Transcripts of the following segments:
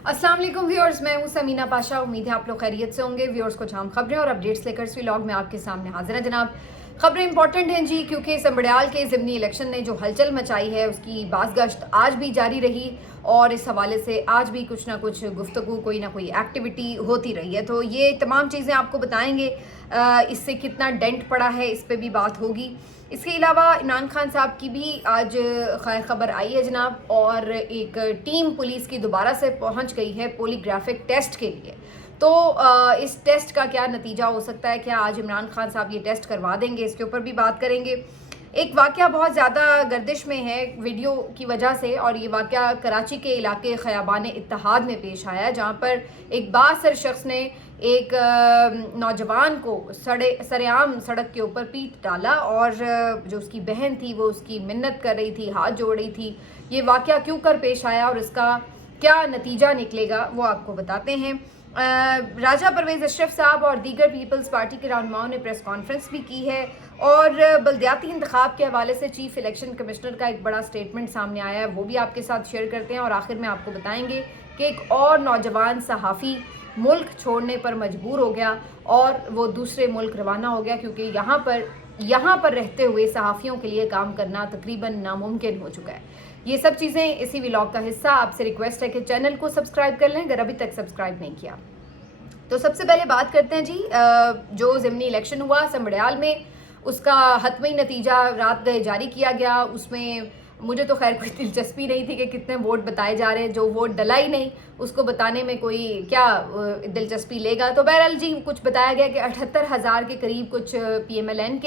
अस्सलाम वालेकुम व्यूअर्स, मैं हूं समीना पाशा। उम्मीद है आप लोग खैरियत से होंगे। व्यूअर्स कुछ अहम खबरें और अपडेट्स लेकर इस व्लॉग में आपके सामने हाजिर है जनाब। खबरें इंपॉर्टेंट हैं जी, क्योंकि संबड़ियाल के ज़िमनी इलेक्शन ने जो हलचल मचाई है उसकी बाज़गश्त आज भी जारी रही और इस हवाले से आज भी कुछ ना कुछ गुफ्तगू, कोई ना कोई एक्टिविटी होती रही है। तो ये तमाम चीज़ें आपको बताएंगे, इससे कितना डेंट पड़ा है इस पर भी बात होगी। इसके अलावा इमरान खान साहब की भी आज खैर खबर आई है जनाब, और एक टीम पुलिस की दोबारा से पहुंच गई है पॉलीग्राफिक टेस्ट के लिए। तो इस टेस्ट का क्या नतीजा हो सकता है, क्या आज इमरान खान साहब ये टेस्ट करवा देंगे, इसके ऊपर भी बात करेंगे। एक वाक़या बहुत ज़्यादा गर्दिश में है वीडियो की वजह से, और ये वाक़या कराची के इलाके ख़याबान इत्तेहाद में पेश आया है, जहाँ पर एक बासर शख्स ने एक नौजवान को सरेआम सड़क के ऊपर पीट डाला, और जो उसकी बहन थी वो उसकी मिन्नत कर रही थी, हाथ जोड़ रही थी। ये वाक़या क्यों कर पेश आया और इसका क्या नतीजा निकलेगा वो आपको बताते हैं। राजा परवेज़ अशरफ साहब और दीगर पीपल्स पार्टी के रहनुमाओं ने प्रेस कॉन्फ्रेंस भी की है, और बल्दियाती इंतखाब के हवाले से चीफ इलेक्शन कमिश्नर का एक बड़ा स्टेटमेंट सामने आया है, वो भी आपके साथ शेयर करते हैं। और आखिर में आपको बताएंगे कि एक और नौजवान सहाफ़ी मुल्क छोड़ने पर मजबूर हो गया और वो दूसरे मुल्क रवाना हो गया, क्योंकि यहाँ पर रहते हुए सहाफ़ियों के लिए काम करना तकरीबन नामुमकिन हो चुका है। ये सब चीज़ें इसी व्लॉग का हिस्सा। आपसे रिक्वेस्ट है कि चैनल को सब्सक्राइब कर लें अगर अभी तक सब्सक्राइब नहीं किया। तो सबसे पहले बात करते हैं जी, जो ज़िमनी इलेक्शन हुआ संबड़ियाल में, उसका हतमी नतीजा रात गए जारी किया गया। उसमें मुझे तो खैर कोई दिलचस्पी नहीं थी कि कितने वोट बताए जा रहे हैं, जो वोट डला ही नहीं उसको बताने में कोई क्या दिलचस्पी लेगा। तो बहरहाल जी कुछ बताया गया कि 78,000 के करीब कुछ PMLN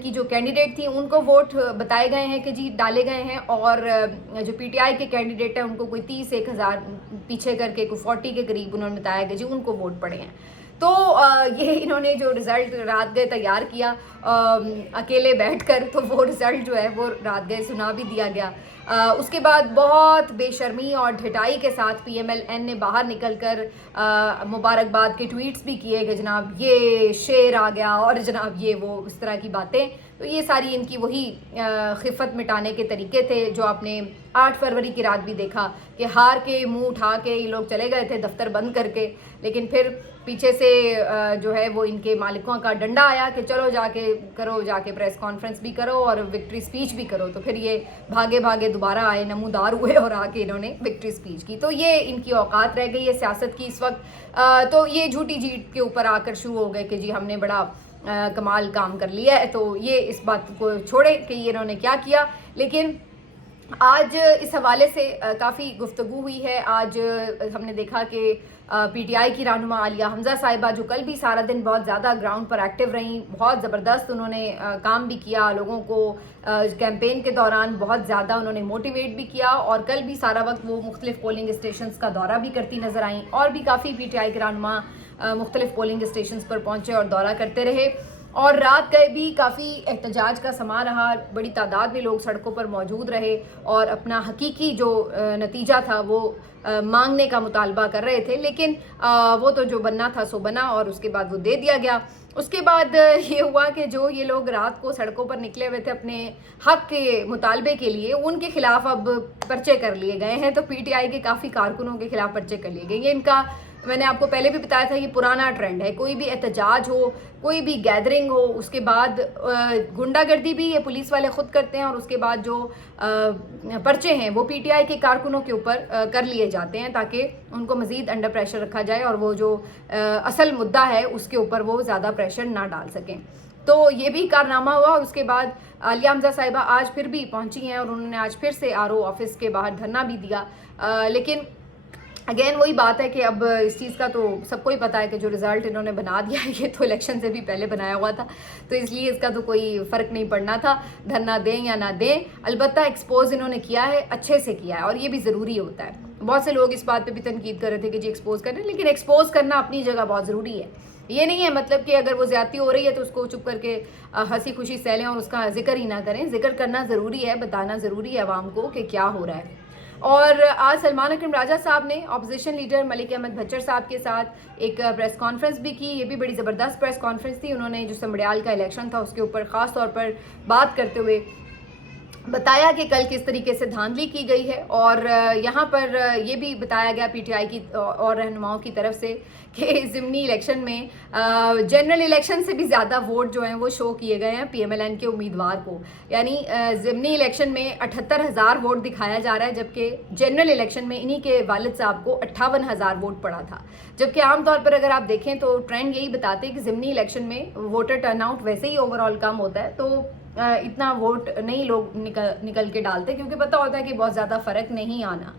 की जो कैंडिडेट थी उनको वोट बताए गए हैं कि जी डाले गए हैं, और जो PTI के कैंडिडेट हैं उनको कोई 31,000 पीछे करके कोई 40 के करीब उन्होंने बताया कि जी उनको वोट पड़े हैं। तो ये इन्होंने जो रिज़ल्ट रात गए तैयार किया अकेले बैठकर, तो वो रिज़ल्ट जो है वो रात गए सुना भी दिया गया। उसके बाद बहुत बेशर्मी और ढिठाई के साथ PMLN ने बाहर निकलकर मुबारकबाद के ट्वीट्स भी किए कि जनाब ये शेर आ गया और जनाब ये वो इस तरह की बातें। तो ये सारी इनकी वही खिफत मिटाने के तरीके थे जो आपने 8 फरवरी की रात भी देखा कि हार के मुंह उठा के ये लोग चले गए थे दफ्तर बंद करके, लेकिन फिर पीछे से जो है वो इनके मालिकों का डंडा आया कि चलो जाके प्रेस कॉन्फ्रेंस भी करो और विक्ट्री स्पीच भी करो। तो फिर ये भागे भागे दोबारा आए, नमूदार हुए और आके इन्होंने विक्ट्री स्पीच की। तो ये इनकी औकात रह गई है सियासत की इस वक्त। तो ये झूठी जीत के ऊपर आकर शुरू हो गए कि जी हमने बड़ा कमाल काम कर लिया है। तो ये इस बात को छोड़े कि ये इन्होंने क्या किया, लेकिन आज इस हवाले से काफ़ी गुफ्तगू हुई है। आज हमने देखा कि PTI की रहनुमा आलिया हमज़ा साहिबा, जो कल भी सारा दिन बहुत ज़्यादा ग्राउंड पर एक्टिव रहीं, बहुत ज़बरदस्त उन्होंने काम भी किया, लोगों को कैंपेन के दौरान बहुत ज़्यादा उन्होंने मोटिवेट भी किया, और कल भी सारा वक्त वो मुख्तलिफ पोलिंग स्टेशंस का दौरा भी करती नज़र आईं, और भी काफ़ी PTI के रहनुमा मुख्तलिफ पोलिंग स्टेशंस पर पहुँचे और दौरा करते रहे। और रात गए भी काफ़ी एहतजाज का समा रहा, बड़ी तादाद में लोग सड़कों पर मौजूद रहे और अपना हकीकी जो नतीजा था वो मांगने का मुतालबा कर रहे थे। लेकिन वो तो जो बनना था सो बना, और उसके बाद वो दे दिया गया। उसके बाद ये हुआ कि जो ये लोग रात को सड़कों पर निकले हुए थे अपने हक के मुतालबे के लिए, उनके खिलाफ अब पर्चे कर लिए गए हैं। तो PTI के काफ़ी कारकुनों के खिलाफ पर्चे कर लिए गए। ये इनका, मैंने आपको पहले भी बताया था, ये पुराना ट्रेंड है। कोई भी एहतजाज हो, कोई भी गैदरिंग हो, उसके बाद गुंडागर्दी भी ये पुलिस वाले खुद करते हैं, और उसके बाद जो पर्चे हैं वो PTI के कारकुनों के ऊपर कर लिए जाते हैं ताकि उनको मज़ीद अंडर प्रेशर रखा जाए और वो जो असल मुद्दा है उसके ऊपर वो ज़्यादा प्रेशर ना डाल सकें। तो ये भी कारनामा हुआ। और उसके बाद आलिया हमज़ा साहिबा आज फिर भी पहुंची हैं और उन्होंने आज फिर से RO ऑफिस के बाहर धरना भी दिया। लेकिन अगेन वही बात है कि अब इस चीज़ का तो सबको ही पता है कि जो रिज़ल्ट इन्होंने बना दिया है ये तो इलेक्शन से भी पहले बनाया हुआ था, तो इसलिए इसका तो कोई फ़र्क नहीं पड़ना था, धरना दें या ना दें। अलबत्ता एक्सपोज इन्होंने किया है, अच्छे से किया है, और ये भी ज़रूरी होता है। बहुत से लोग इस बात पे भी तनकीद कर रहे थे कि जी एक्सपोज कर रहे हैं, लेकिन एक्सपोज करना अपनी जगह बहुत ज़रूरी है। ये नहीं है मतलब कि अगर वो ज़्यादती हो रही है तो उसको चुप करके हंसी खुशी सह लें और उसका जिक्र ही ना करें। जिक्र करना ज़रूरी है, बताना ज़रूरी है आवाम को कि क्या हो रहा है। और आज सलमान अकरम राजा साहब ने अपोजिशन लीडर मलिक अहमद भच्चर साहब के साथ एक प्रेस कॉन्फ्रेंस भी की। ये भी बड़ी ज़बरदस्त प्रेस कॉन्फ्रेंस थी। उन्होंने जो संबड़ियाल का इलेक्शन था उसके ऊपर ख़ास तौर पर बात करते हुए बताया कि कल किस तरीके से धांधली की गई है, और यहाँ पर ये भी बताया गया पीटीआई की और रहनुमाओं की तरफ से कि ज़िमनी इलेक्शन में जनरल इलेक्शन से भी ज़्यादा वोट जो हैं वो शो किए गए हैं पीएमएलएन के उम्मीदवार को। यानी ज़िमनी इलेक्शन में 78,000 वोट दिखाया जा रहा है, जबकि जनरल इलेक्शन में इन्हीं के वालिद साहब को 58,000 वोट पड़ा था। जबकि आमतौर पर अगर आप देखें तो ट्रेंड यही बताते हैं कि ज़िमनी इलेक्शन में वोटर टर्नआउट वैसे ही ओवरऑल कम होता है, तो इतना वोट नहीं लोग निकल के डालते, क्योंकि पता होता है कि बहुत ज़्यादा फ़र्क नहीं आना।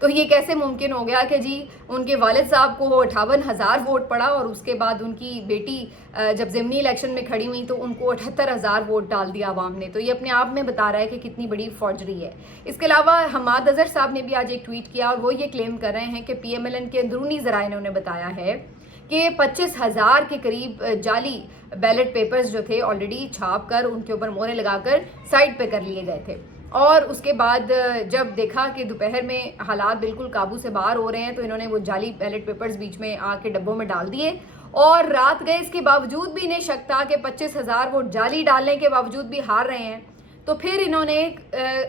तो ये कैसे मुमकिन हो गया कि जी उनके वालिद साहब को 58,000 वोट पड़ा, और उसके बाद उनकी बेटी जब ज़िमनी इलेक्शन में खड़ी हुई तो उनको 78,000 वोट डाल दिया आवाम ने। तो ये अपने आप में बता रहा है कि कितनी बड़ी फॉर्जरी है। इसके अलावा हमाद अजहर साहब ने भी आज एक ट्वीट किया, और वो ये क्लेम कर रहे हैं कि पीएमएलएन के अंदरूनी ज़राए ने उन्हें बताया है कि 25,000 के करीब जाली बैलेट पेपर्स जो थे ऑलरेडी छाप कर उनके ऊपर मोहरें लगाकर साइड पे कर लिए गए थे। और उसके बाद जब देखा कि दोपहर में हालात बिल्कुल काबू से बाहर हो रहे हैं, तो इन्होंने वो जाली बैलेट पेपर्स बीच में आके डब्बों में डाल दिए, और रात गए इसके बावजूद भी इन्हें शक था कि 25,000 वोट जाली डालने के बावजूद भी हार रहे हैं। तो फिर इन्होंने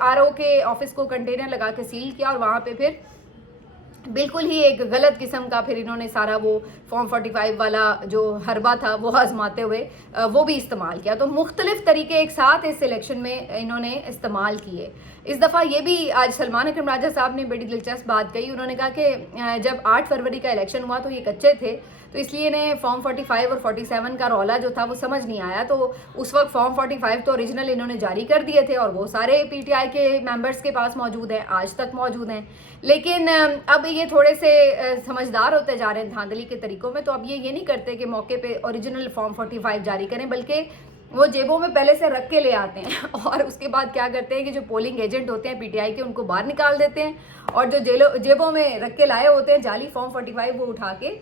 आरओ के ऑफिस को कंटेनर लगा के सील किया, और वहाँ पे फिर बिल्कुल ही एक गलत किस्म का फिर इन्होंने सारा वो फॉर्म 45 वाला जो हरबा था वो आजमाते हुए वो भी इस्तेमाल किया। तो मुख्तलिफ तरीके एक साथ इस इलेक्शन में इन्होंने इस्तेमाल किए। इस दफ़ा ये भी आज सलमान अकरम राजा साहब ने बड़ी दिलचस्प बात कही। उन्होंने कहा कि जब 8 फरवरी का इलेक्शन हुआ तो ये कच्चे थे, तो इसलिए इन्हें फॉर्म 45 और 47 का रौला जो था वो समझ नहीं आया। तो उस वक्त फॉर्म 45 तो ओरिजिनल इन्होंने जारी कर दिए थे, और वो सारे पीटीआई के मेंबर्स के पास मौजूद हैं, आज तक मौजूद हैं। लेकिन अब ये थोड़े से समझदार होते जा रहे हैं धांधली के तरीकों में, तो अब ये नहीं करते कि मौके पे ओरिजिनल फॉर्म 45 जारी करें, बल्कि वो जेबों में पहले से रख के ले आते हैं, और उसके बाद क्या करते हैं कि जो पोलिंग एजेंट होते हैं पीटीआई के उनको बाहर निकाल देते हैं, और जो जेबों में रख के लाए होते हैं जाली फॉर्म 45 वो उठा के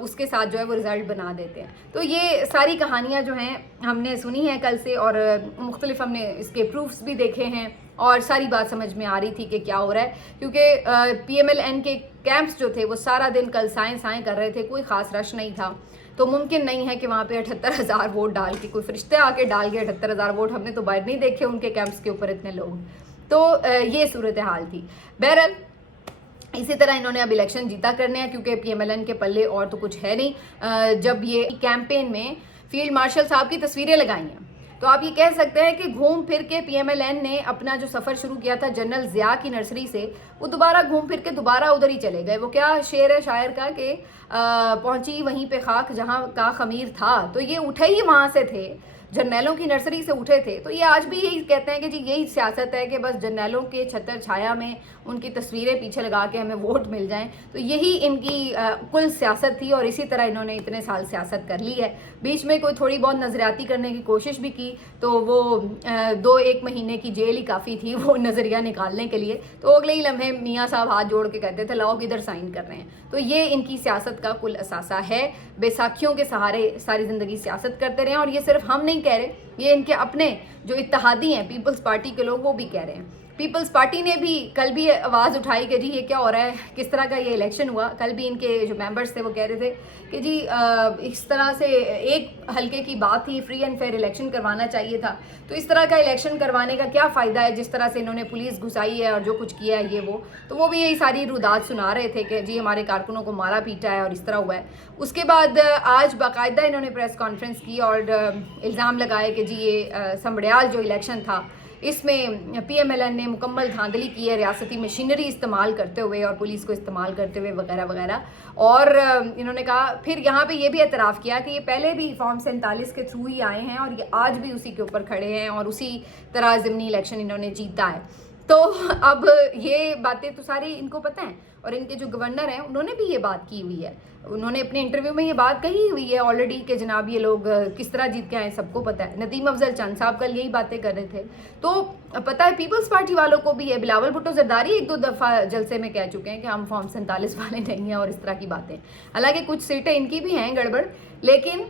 उसके साथ जो है वो रिज़ल्ट बना देते हैं। तो ये सारी कहानियाँ जो हैं हमने सुनी हैं कल से, और मुख्तलिफ हमने इसके प्रूफ्स भी देखे हैं, और सारी बात समझ में आ रही थी कि क्या हो रहा है, क्योंकि पीएमएलएन के कैंप्स जो थे वो सारा दिन कल साएं कर रहे थे, कोई ख़ास रश नहीं था। तो मुमकिन नहीं है कि वहाँ पे 78,000 वोट डाल के कोई फरिश्ते आके डाल के 78,000 वोट, हमने तो बाहर नहीं देखे उनके कैंप्स के ऊपर इतने लोग। तो ये सूरत हाल थी। बहरहाल इसी तरह इन्होंने अब इलेक्शन जीता करने हैं, क्योंकि पीएमएलएन के पल्ले और तो कुछ है नहीं। जब ये कैंपेन में फील्ड मार्शल साहब की तस्वीरें लगाई हैं, तो आप ये कह सकते हैं कि घूम फिर के पीएमएलएन ने अपना जो सफ़र शुरू किया था जनरल ज़िया की नर्सरी से, वो दोबारा घूम फिर के दोबारा उधर ही चले गए। वो क्या शेर है शायर का कि पहुंची वहीं पे खाक जहां का खमीर था। तो ये उठे ही वहां से थे, जर्नैलों की नर्सरी से उठे थे। तो ये आज भी यही कहते हैं कि जी यही सियासत है कि बस जर्नैलों के छतर छाया में उनकी तस्वीरें पीछे लगा के हमें वोट मिल जाएं। तो यही इनकी कुल सियासत थी, और इसी तरह इन्होंने इतने साल सियासत कर ली है। बीच में कोई थोड़ी बहुत नज़रियाती करने की कोशिश भी की, तो वो 2-1 महीने की जेल ही काफ़ी थी वो नज़रिया निकालने के लिए। तो अगले ही लम्हे मियाँ साहब हाथ जोड़ के कहते थे लाओ किधर साइन कर रहे हैं। तो ये इनकी सियासत का कुल असासा है। बैसाखियों के सहारे सारी ज़िंदगी सियासत करते रहे, और ये सिर्फ हम नहीं कह रहे, ये इनके अपने जो इत्तेहादी हैं पीपल्स पार्टी के लोग वो भी कह रहे हैं। पीपल्स पार्टी ने भी कल भी आवाज़ उठाई कि जी ये क्या हो रहा है, किस तरह का ये इलेक्शन हुआ। कल भी इनके जो मेंबर्स थे वो कह रहे थे कि जी इस तरह से एक हल्के की बात थी, फ्री एंड फेयर इलेक्शन करवाना चाहिए था। तो इस तरह का इलेक्शन करवाने का क्या फ़ायदा है जिस तरह से इन्होंने पुलिस घुसाई है और जो कुछ किया है ये वो। तो वो भी यही सारी रुदात सुना रहे थे कि जी हमारे कारकुनों को मारा पीटा है और इस तरह हुआ है। उसके बाद आज बाकायदा इन्होंने प्रेस कॉन्फ्रेंस की और इल्ज़ाम लगाए कि जी ये समड़ियाल जो इलेक्शन था इसमें पीएमएलएन ने मुकम्मल धांधली की है, रियासती मशीनरी इस्तेमाल करते हुए और पुलिस को इस्तेमाल करते हुए वगैरह वगैरह। और इन्होंने कहा फिर यहाँ पे ये भी एतराफ़ किया कि ये पहले भी फॉर्म 47 के थ्रू ही आए हैं और ये आज भी उसी के ऊपर खड़े हैं और उसी तरह ज़िमनी इलेक्शन इन्होंने जीता है। तो अब ये बातें तो सारी इनको पता हैं, और इनके जो गवर्नर हैं उन्होंने भी ये बात की हुई है, उन्होंने अपने इंटरव्यू में ये बात कही हुई है ऑलरेडी कि जनाब ये लोग किस तरह जीत के आए सबको पता है। नदीम अफजल चंद साहब कल यही बातें कर रहे थे। तो पता है पीपल्स पार्टी वालों को भी है। बिलावल भुट्टो जरदारी 1-2 दफ़ा जलसे में कह चुके हैं कि हम फॉर्म 47 वाले नहीं हैं और इस तरह की बातें। हालांकि कुछ सीटें इनकी भी हैं गड़बड़, लेकिन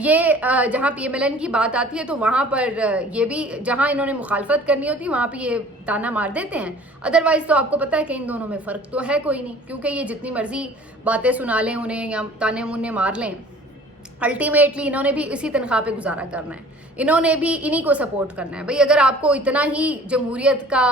ये जहाँ पीएमएलएन की बात आती है तो वहाँ पर ये भी जहाँ इन्होंने मुखालफत करनी होती है वहाँ पे ये ताना मार देते हैं। अदरवाइज़ तो आपको पता है कि इन दोनों में फ़र्क तो है कोई नहीं, क्योंकि ये जितनी मर्जी बातें सुना लें उन्हें या ताने मुन्ने मार लें, अल्टीमेटली इन्होंने भी इसी तनख्वाह पे गुजारा करना है, इन्होंने भी इन्हीं को सपोर्ट करना है। भाई अगर आपको इतना ही जमहूरियत का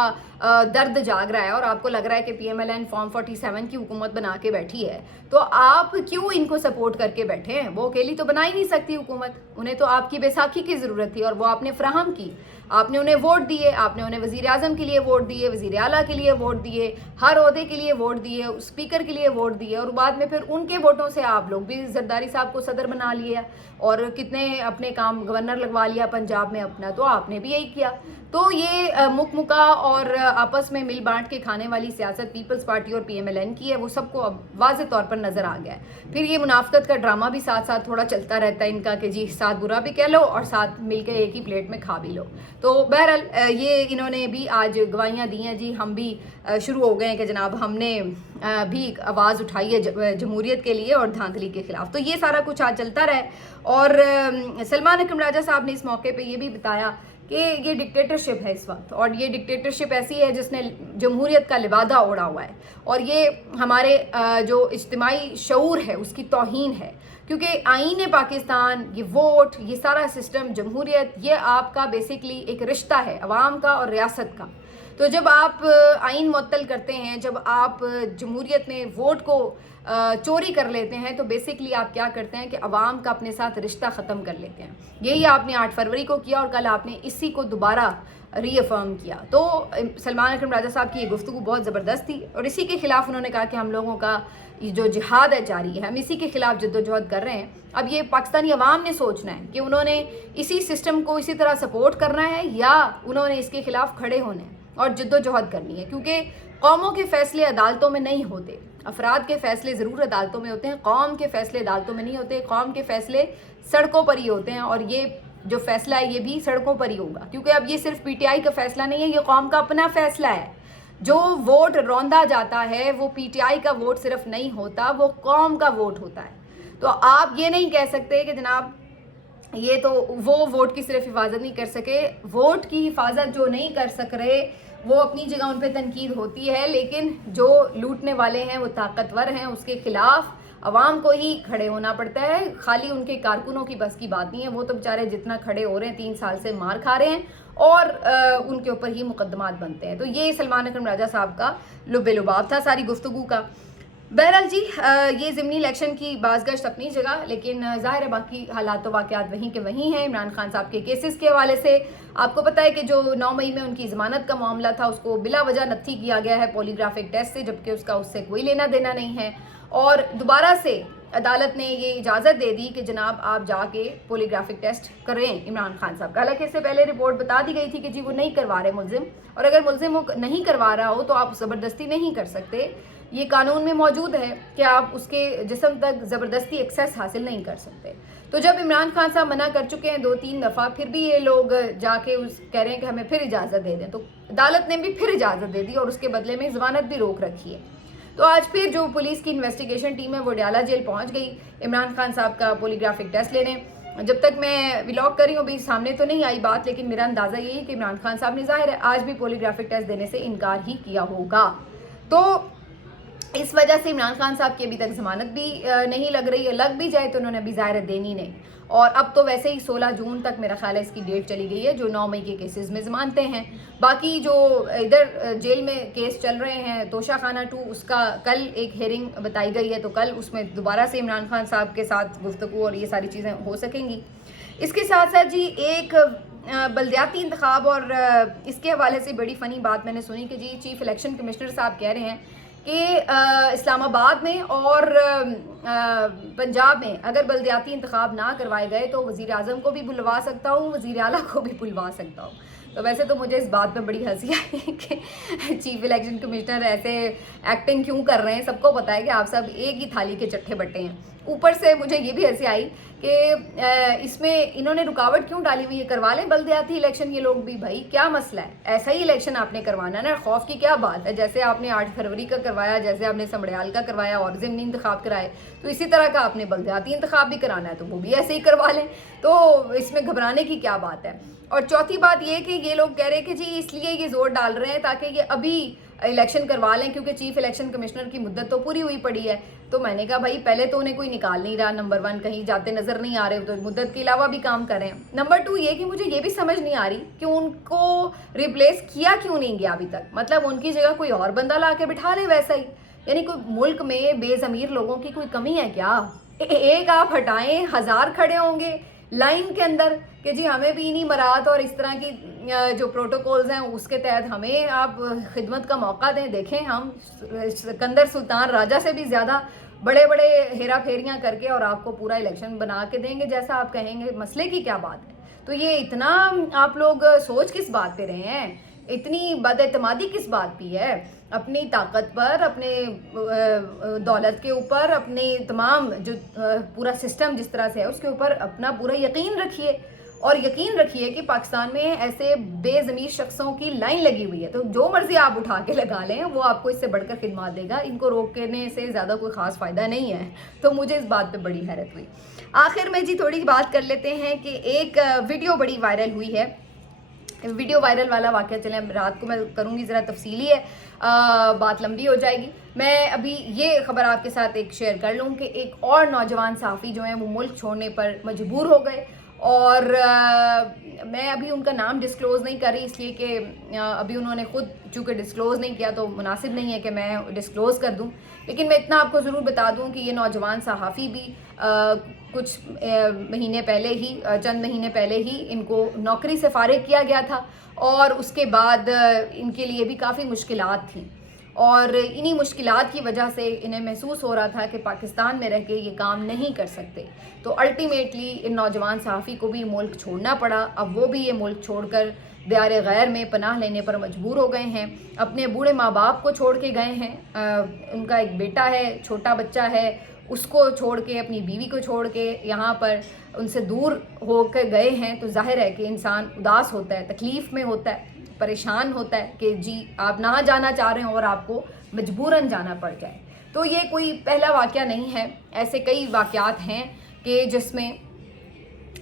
दर्द जाग रहा है और आपको लग रहा है कि PMLN फॉर्म 47 की हुकूमत बना के बैठी है, तो आप क्यों इनको सपोर्ट करके बैठे हैं? वो अकेली तो बना ही नहीं सकती हुकूमत, उन्हें तो आपकी बैसाखी की ज़रूरत थी और वो आपने फ्राहम की। आपने उन्हें वोट दिए, आपने उन्हें वज़ीर आज़म के लिए वोट दिए, वज़ीर आला के लिए वोट दिए, हर ओहदे के लिए वोट दिए, स्पीकर के लिए वोट दिए, और बाद में फिर उनके वोटों से आप लोग भी जरदारी साहब को सदर बना लिया और कितने अपने काम गवर्नर लगवा लिया पंजाब में अपना, तो आपने भी यही किया। तो ये मुकमुका और आपस में मिल बांट के खाने वाली सियासत पीपल्स पार्टी और PMLN की है, वो सबको अब वाज़े तौर पर नज़र आ गया है। फिर ये मुनाफकत का ड्रामा भी साथ साथ थोड़ा चलता रहता है इनका कि जी साथ बुरा भी कह लो और साथ मिलकर एक ही प्लेट में खा भी लो। तो बहरहाल ये इन्होंने भी आज गवाहियाँ दी हैं जी, हम भी शुरू हो गए हैं कि जनाब हमने भी आवाज़ उठाई है जमहूरियत के लिए और धांधली के खिलाफ। तो ये सारा कुछ आज चलता रहा है। और सलमान अकरम राजा साहब ने इस मौके पे ये भी बताया कि ये डिक्टेटरशिप है इस वक्त, और ये डिक्टेटरशिप ऐसी है जिसने जमहूरियत का लिबादा ओढ़ा हुआ है, और ये हमारे जो इज्तिमाई शऊर है उसकी तौहीन है। क्योंकि आईन पाकिस्तान, ये वोट, ये सारा सिस्टम, जमहूरियत, ये आपका बेसिकली एक रिश्ता है अवाम का और रियासत का। तो जब आप आइन मुअत्तल करते हैं, जब आप जमहूरियत में वोट को चोरी कर लेते हैं, तो बेसिकली आप क्या करते हैं कि अवाम का अपने साथ रिश्ता ख़त्म कर लेते हैं। यही आपने 8 फरवरी को किया और कल आपने इसी को दोबारा रीअफर्म किया। तो सलमान अकरम राजा साहब की ये गुफ्तगू बहुत ज़बरदस्त थी और इसी के ख़िलाफ़ उन्होंने कहा कि हम लोगों का ये जो जिहाद है जारी है, हम इसी के ख़िलाफ़ जद्दोजहद कर रहे हैं। अब ये पाकिस्तानी अवाम ने सोचना है कि उन्होंने इसी सिस्टम को इसी तरह सपोर्ट करना है या उन्होंने इसके ख़िलाफ़ खड़े होने और जद्दोजहद करनी है। क्योंकि कौमों के फ़ैसले अदालतों में नहीं होते, अफराद के फ़ैसले ज़रूर अदालतों में होते हैं, कौम के फ़ैसले अदालतों में नहीं होते। कौम के फ़ैसले सड़कों पर ही होते हैं और ये जो फ़ैसला है ये भी सड़कों पर ही होगा। क्योंकि अब ये सिर्फ PTI का फ़ैसला नहीं है, ये कौम का अपना फ़ैसला है। जो वोट रौंदा जाता है वो PTI का वोट सिर्फ नहीं होता, वो कौम का वोट होता है। तो आप ये नहीं कह सकते कि जनाब ये तो वो वोट की सिर्फ हिफाजत नहीं कर सके। वोट की हिफाजत जो नहीं कर सक रहे वो अपनी जगह उन पर तनकीद होती है, लेकिन जो लूटने वाले हैं वो ताकतवर हैं, उसके खिलाफ अवाम को ही खड़े होना पड़ता है। खाली उनके कारकुनों की बस की बात नहीं है, वो तो बेचारे जितना खड़े हो रहे हैं, 3 साल से मार खा रहे हैं और उनके ऊपर ही मुकदमात बनते हैं। तो ये सलमान अकरम राजा साहब का लुबे लुबाब था सारी गुफ्तगू का। बहरहाल जी ये ज़िमनी इलेक्शन की बाज़गश्त अपनी जगह, लेकिन ज़ाहिर है बाकी हालात तो वाक़यात वहीं के वहीं हैं। इमरान खान साहब के केसेस के हवाले से आपको पता है कि जो 9 मई में उनकी ज़मानत का मामला था उसको बिला वजह नत्थी किया गया है पॉलीग्राफिक टेस्ट से, जबकि उसका उससे कोई लेना देना नहीं है। और दोबारा से अदालत ने ये इजाज़त दे दी कि जनाब आप जाके पॉलीग्राफिक टेस्ट करें इमरान खान साहब का। हालांकि इससे पहले रिपोर्ट बता दी गई थी कि जी वो नहीं करवा रहे मुलजिम, और अगर मुलजिम वो नहीं करवा रहा हो तो आप ज़बरदस्ती नहीं कर सकते। ये कानून में मौजूद है कि आप उसके जिस्म तक ज़बरदस्ती एक्सेस हासिल नहीं कर सकते। तो जब इमरान खान साहब मना कर चुके हैं 2-3 दफ़ा, फिर भी ये लोग जाके कह रहे हैं कि हमें फिर इजाज़त दे दें, तो अदालत ने भी फिर इजाज़त दे दी और उसके बदले में ज़मानत भी रोक रखी है। तो आज फिर जो पुलिस की इन्वेस्टिगेशन टीम है वो डयाला जेल पहुंच गई इमरान खान साहब का पॉलीग्राफिक टेस्ट लेने। जब तक मैं व्लॉग कर रही हूँ अभी सामने तो नहीं आई बात, लेकिन मेरा अंदाज़ा यही है कि इमरान खान साहब ने ज़ाहिर है आज भी पॉलीग्राफिक टेस्ट देने से इनकार ही किया होगा। तो इस वजह से इमरान खान साहब की अभी तक ज़मानत भी नहीं लग रही है। लग भी जाए तो उन्होंने अभी ज़ाहिर देनी नहीं, और अब तो वैसे ही 16 जून तक मेरा ख्याल है इसकी डेट चली गई है जो 9 मई के केसेस में ज़मानतें हैं। बाकी जो इधर जेल में केस चल रहे हैं तोशा खाना 2, उसका कल एक हेयरिंग बताई गई है, तो कल उसमें दोबारा से इमरान खान साहब के साथ गुफ्तगू और ये सारी चीज़ें हो सकेंगी। इसके साथ साथ जी एक बल्दियाती इंतखाब और इसके हवाले से बड़ी फ़नी बात मैंने सुनी कि जी चीफ इलेक्शन कमिश्नर साहब कह रहे हैं कि इस्लामाबाद में और पंजाब में अगर बल्दियाती इंतखाब ना करवाए गए तो वज़ीर आज़म को भी बुलवा सकता हूँ, वज़ीर आला को भी बुलवा सकता हूँ। तो वैसे तो मुझे इस बात में बड़ी हंसी आई कि चीफ इलेक्शन कमिश्नर ऐसे एक्टिंग क्यों कर रहे हैं। सबको पता है कि आप सब एक ही थाली के चट्टे बट्टे हैं। ऊपर से मुझे ये भी हंसी आई कि इसमें इन्होंने रुकावट क्यों डाली हुई है, करवा लें बल्दियाती इलेक्शन ये लोग भी। भाई क्या मसला है, ऐसा ही इलेक्शन आपने करवाना ना, खौफ की क्या बात है। जैसे आपने 8 फरवरी का करवाया, जैसे आपने समड़ियाल का करवाया और ज़िमनी इंतखाब कराए, तो इसी तरह का आपने बल्दियाती इंतखाब भी कराना है तो वो भी ऐसे ही करवा लें। तो इसमें घबराने की क्या बात है। और चौथी बात ये कि ये लोग कह रहे हैं कि जी इसलिए ये जोर डाल रहे हैं ताकि ये अभी इलेक्शन करवा लें, क्योंकि चीफ इलेक्शन कमिश्नर की मुद्दत तो पूरी हुई पड़ी है। तो मैंने कहा भाई पहले तो उन्हें कोई निकाल नहीं रहा, नंबर 1 कहीं जाते नज़र नहीं आ रहे, तो मुद्दत के अलावा भी काम करें। नंबर 2 ये कि मुझे ये भी समझ नहीं आ रही कि उनको रिप्लेस किया क्यों नहीं गया अभी तक, मतलब उनकी जगह कोई और बंदा ला के बिठा ले वैसा ही। यानी कोई मुल्क में बेज़मीर लोगों की कोई कमी है क्या? एक आप हटाएं, 1000 खड़े होंगे लाइन के अंदर कि जी हमें भी इन्हीं मराहत और इस तरह की जो प्रोटोकॉल्स हैं उसके तहत हमें आप खिदमत का मौका दें। देखें हम सिकंदर सुल्तान राजा से भी ज़्यादा बड़े बड़े हेरा फेरियाँ करके और आपको पूरा इलेक्शन बना के देंगे जैसा आप कहेंगे। मसले की क्या बात है? तो ये इतना आप लोग सोच किस बात पे रहे हैं, इतनी बदएतमादी किस बात की है? अपनी ताकत पर, अपने दौलत के ऊपर, अपने तमाम जो पूरा सिस्टम जिस तरह से है उसके ऊपर अपना पूरा यकीन रखिए, और यकीन रखिए कि पाकिस्तान में ऐसे बेज़मीर शख्सों की लाइन लगी हुई है, तो जो मर्जी आप उठा के लगा लें वो आपको इससे बढ़कर खिदमत देगा। इनको रोकने से ज़्यादा कोई ख़ास फ़ायदा नहीं है। तो मुझे इस बात पे बड़ी हैरत हुई। आखिर में जी थोड़ी बात कर लेते हैं कि एक वीडियो बड़ी वायरल हुई है। वीडियो वायरल वाला वाक़या चलें रात को मैं करूँगी, ज़रा तफसीली है, बात लंबी हो जाएगी। मैं अभी ये ख़बर आपके साथ एक शेयर कर लूँ कि एक और नौजवान सहाफ़ी जो हैं वो मुल्क छोड़ने पर मजबूर हो गए, और मैं अभी उनका नाम डिस्क्लोज़ नहीं कर रही इसलिए कि अभी उन्होंने ख़ुद चूँकि डिस्क्लोज़ नहीं किया तो मुनासिब नहीं है कि मैं डिस्क्लोज़ कर दूँ। लेकिन मैं इतना आपको ज़रूर बता दूँ कि ये नौजवान सहाफ़ी भी कुछ महीने पहले ही, चंद महीने पहले ही इनको नौकरी से फ़ारिग किया गया था, और उसके बाद इनके लिए भी काफ़ी मुश्किलात थी, और इन्हीं मुश्किलात की वजह से इन्हें महसूस हो रहा था कि पाकिस्तान में रह के ये काम नहीं कर सकते। तो अल्टीमेटली इन नौजवान सहाफ़ी को भी मुल्क छोड़ना पड़ा। अब वो भी ये मुल्क छोड़कर दियार गैर में पनाह लेने पर मजबूर हो गए हैं। अपने बूढ़े माँ बाप को छोड़ के गए हैं, उनका एक बेटा है, छोटा बच्चा है, उसको छोड़ के, अपनी बीवी को छोड़ के यहाँ पर उनसे दूर होकर गए हैं। तो जाहिर है कि इंसान उदास होता है, तकलीफ़ में होता है, परेशान होता है कि जी आप ना जाना चाह रहे हैं और आपको मजबूरन जाना पड़ जाए। तो ये कोई पहला वाक़या नहीं है, ऐसे कई वाक़यात हैं कि जिसमें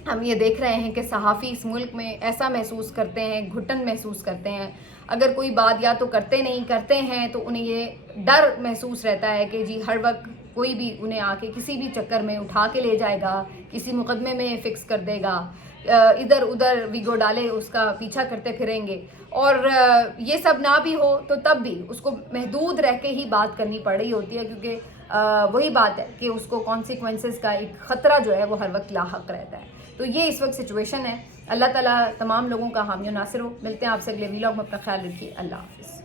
हम ये देख रहे हैं कि सहाफ़ी इस मुल्क में ऐसा महसूस करते हैं, घुटन महसूस करते हैं। अगर कोई बात या तो करते नहीं करते हैं तो उन्हें ये डर महसूस रहता है कि जी हर वक्त कोई भी उन्हें आके किसी भी चक्कर में उठा के ले जाएगा, किसी मुकदमे में फ़िक्स कर देगा, इधर उधर वीगो डाले उसका पीछा करते फिरेंगे। और ये सब ना भी हो तो तब भी उसको महदूद रह के ही बात करनी पड़ रही होती है, क्योंकि वही बात है कि उसको कॉन्सिक्वेंसेस का एक ख़तरा जो है वो हर वक्त लाहक रहता है। तो ये इस वक्त सिचुएशन है। अल्लाह ताला तमाम लोगों का हामी नासिर हो। मिलते हैं आपसे अगले वीलॉग में, अपना ख्याल रखिए। अल्लाह हाफ़िज़।